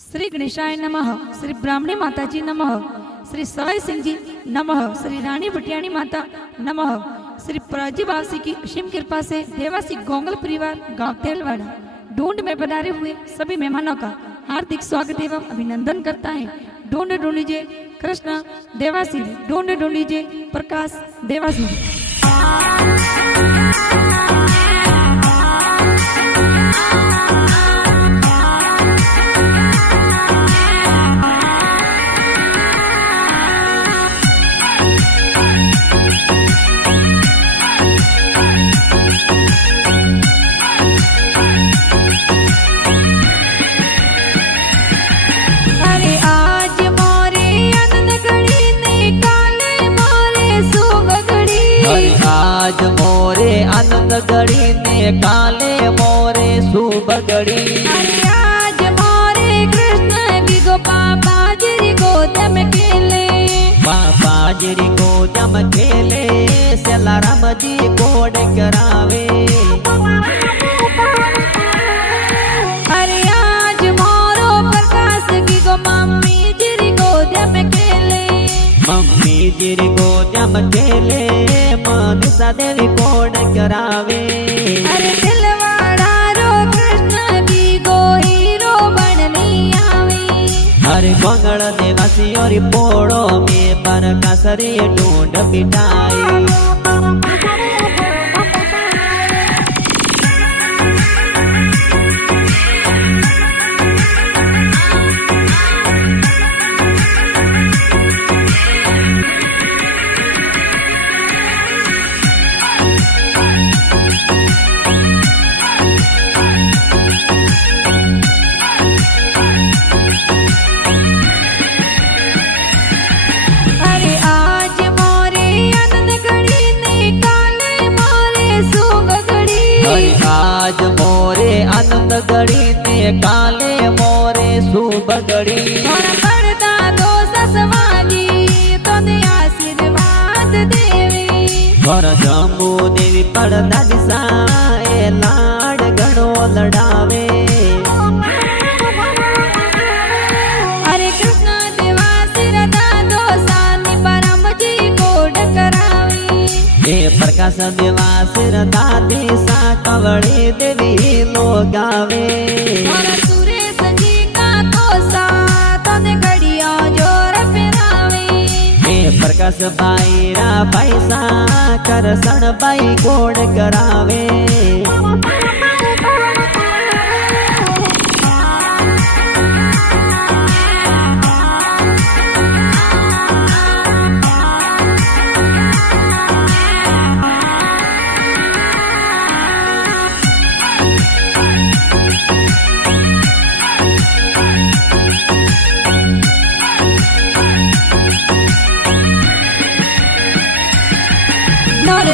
श्री गणेशाय नमः, श्री ब्राह्मणी माता जी नमः, श्री सवाई सिंह जी नमः, श्री रानी भटियाणी माता नमः। श्री प्राजीवासी की असीम कृपा से देवासी गोंगल परिवार गांव तेलवाड़ा ढूंढ में बनारे हुए सभी मेहमानों का हार्दिक स्वागत एवं अभिनंदन करता है। ढूंढ ढूंढीजे कृष्ण देवासी, ढूंढ ढूंढीजे प्रकाश देवासी। आज मोरे आनंद गड़ी ने काले मोरे शुभ गड़ी। आज मोरे कृष्ण की पापा जी गोदम खेले, पापा जी गोदम खेले सेला राम जी कोड करावे। अरे आज मोरो प्रकाश की मम्मी जी गोदम खेले, मम्मी जी गोदम खेले मनसा देवी कोड करावे। अरे दिलवाड़ा रो कृष्ण की गो हीरो बननी आवे। हरे गोंगल देवासी और पोड़ो में प्रकाश रे ढूंढ पिटाई। आज मोरे आनंद गड़ी ने काले मोरे शुभ गड़ी। पड़ता दो ससवाली तोने आशीर्वाद देवी, घर जम्बू देवी पड़दा दिशा ए लाड गणो लड़ावे। अरे कृष्ण देवा सिर दादो सानी परम जी कोड करावी। ए प्रकाश देवा सिर दादी सा कवड़ी देवी लोगावे। सुरेश जी का कोसा तोने घड़िया जोर पिरावे। ए प्रकाश बाईरा पैसा करसन बाई कोड करावे।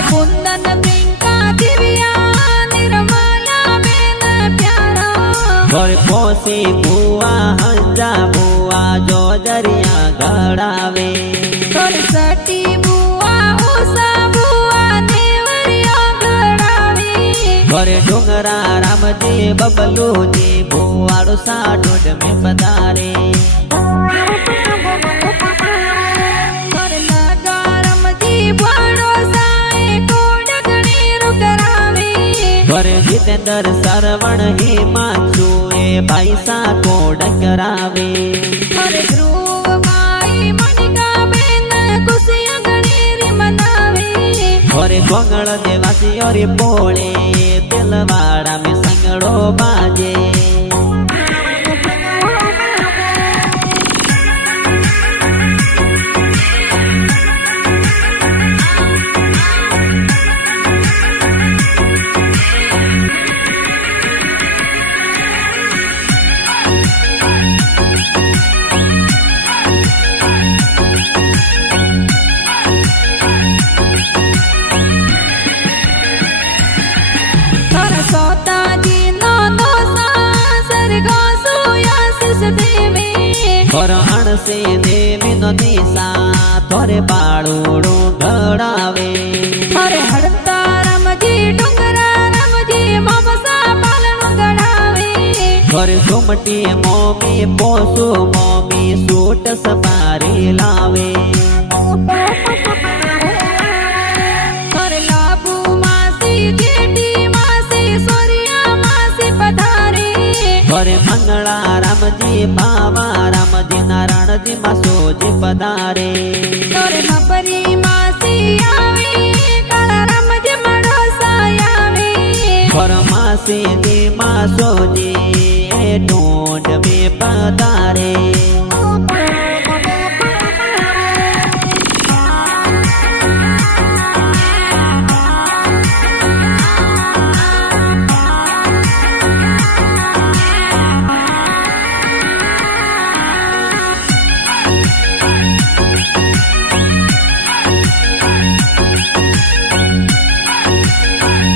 कुंदन प्रियंका दिव्या निर्मला बेन प्यारा। और पोसी बुआ हंजा बुआ जो जरिया गड़ावे। और सटी बुआ उषा बुआ नेवरिया गड़ावे। और डुंगरा राम जी बबलू जी बुआड़ू सा ढूंढ में पधारे। और नगारम जी बुआड़ो और जितेंद्र सरवण ही माचुए भाई सा कोड करावे। और ध्रुव भाई मनिका बेन खुशियां गणेरी मनावे। और गोंगल देवासी और पोले दिलवाड़ा में संगड़ो बाजे। और हणसे देवी नो दिशा तोरे बाड़ूड़ू घड़ावे। और हड़ता राम जी डुंगरा राम जी ममसा पालन गढ़ावे। ઘરે સુમટી મોમી પોસુ મોમી સૂટ સપારી લાવે ઘરે લાભુ માસી જેઠી માસી સોરિયા માસી પધારે ઘરે મંગળા રામજી બાવા રામજી નારાયણજી માં સોજી પધારે ઘરે મપરી માસી આવે કાળા રામજી મડોસાય આવે ઘર માસી દી માં સોજી ઢૂંઢ મે પધારે